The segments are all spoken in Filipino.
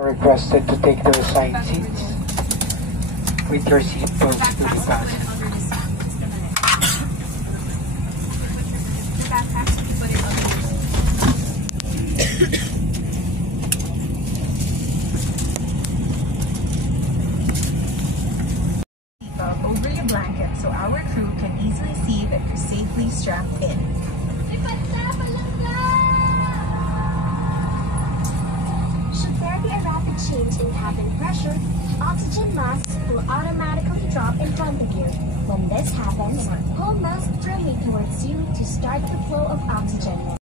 Requested to take those assigned seats with your seat belts to be fastened. Over your blanket so our crew can easily see that you're safely strapped in. Should there be a rapid change in cabin pressure, oxygen masks will automatically drop in front of you. When this happens, pull mask firmly towards you to start the flow of oxygen.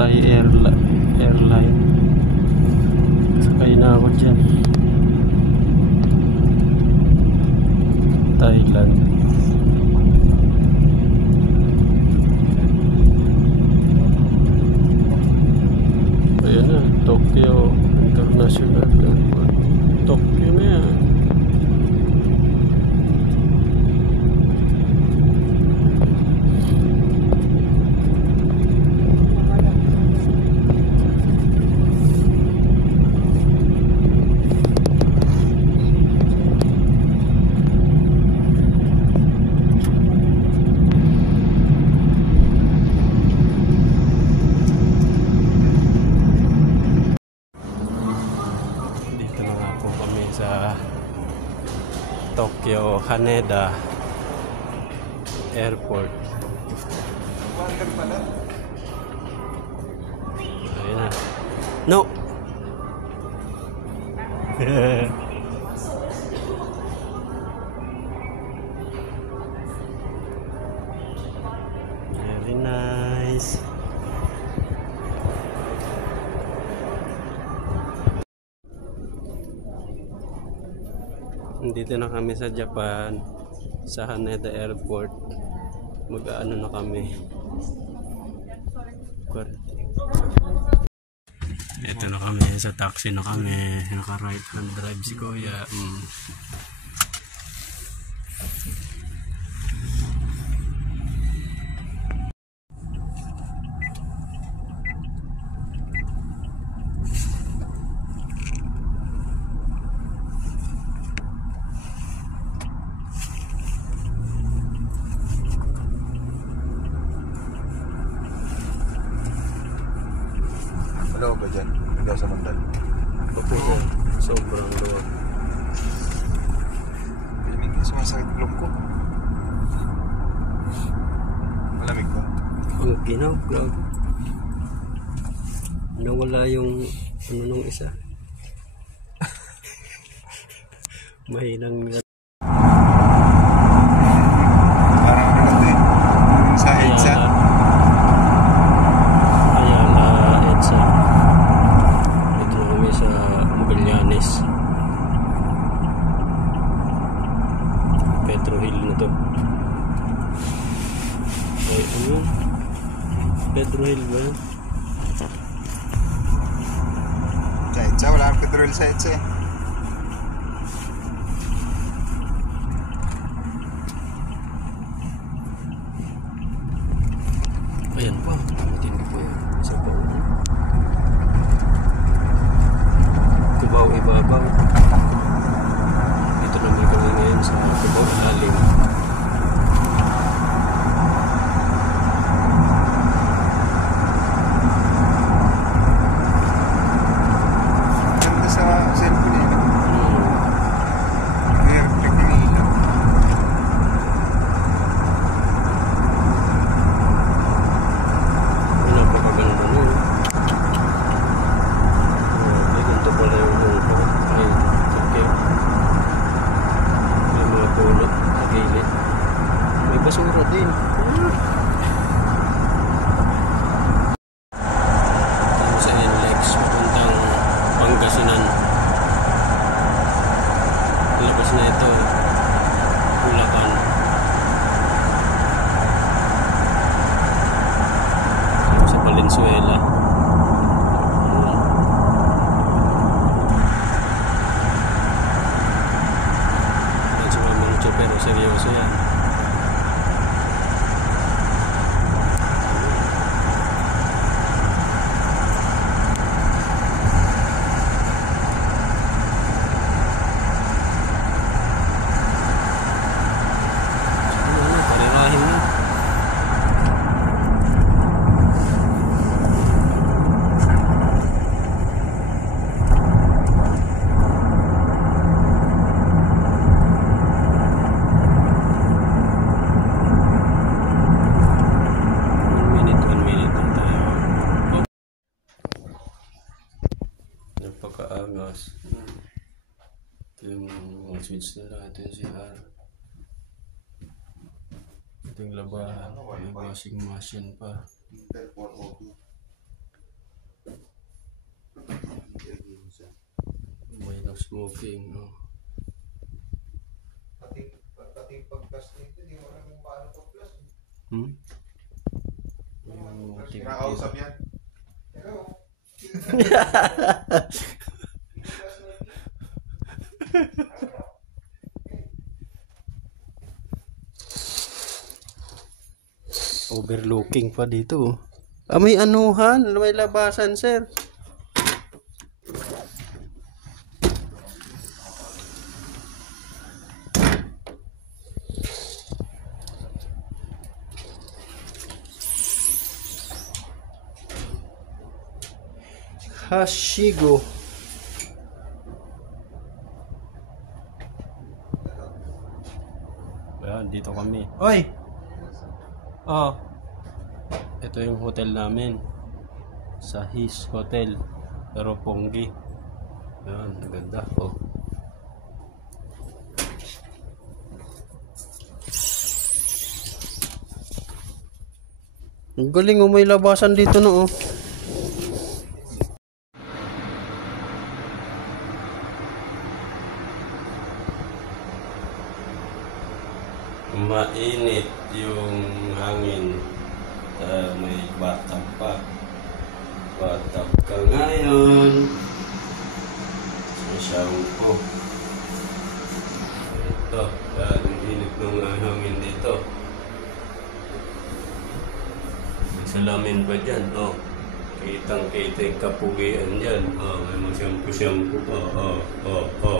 Thai airline. Sakay na ako dyan. Thailand. Ayan na, Tokyo International Airport. Tokyo na yan. Sa Tokyo Haneda Airport. Ayun na. No! Very nice. Dito na kami sa Japan, sa Haneda Airport. Mag-aano na kami. Dito na kami, sa taxi na kami. Naka right hand drive si Kuya. sa Mandal. Opo sir, sobrang luwag. Hindi sumasakit ilong ko. Malamig ba? Ang ginaw, grabe. Nawala yung ano nung isa. Mahinang Parang ano din. Sa EDSA. Ayala EDSA. Ito na kami sa Magallanes. Petro Hill na to. Ay, ano? Petro Hill ba? Sa EDSA, wala kang petrol sa EDSA eh. Ayan pa, matindi po yun. Isa pa ulo. Cubao ibabaw. Dito naman kami ngayon sa Cubao ilalim. Ganda sa cellphone eh. May reflect ng ilaw. Napakaganda nun. May ganito pala yung lupa. Ay, okay. May mga pulo sa gilid. May basura din. Ito sa NLEX, papuntang Pangasinan. Labas na ito, Bulacan. Sa Valenzuela. Yan si Mama Lucho, pero seryoso yan. Ano, parirahin na. One minute lang tayo. Napakaangas. Ito yung mga switch nila. Ito yung CR. Ito yung labahan. May washing machine pa. May no smoking. No? Pati pag-plus nito, hindi mo alam kung paano pag-plus. Hmm? Yung TV. Kinakausap yan. Hello. Overlooking pa dito. Ah, may anuhan. May labasan, sir. Hashigo. Ayan, dito kami. Oy! Oh. Ito yung hotel namin. Sa His Hotel. Pero Ponggi. Ayan, maganda. Oh. Ang galing, oh, may labasan dito, no, oh. Mainit yung hangin. May bathtub pa. Bathtub ka ngayon. May shampoo. Ito, ang init ng hangin dito. May salamin pa dyan. Oh, kitang-kita yung kapugian dyan. Oh, may mga shampoo pa. Oh.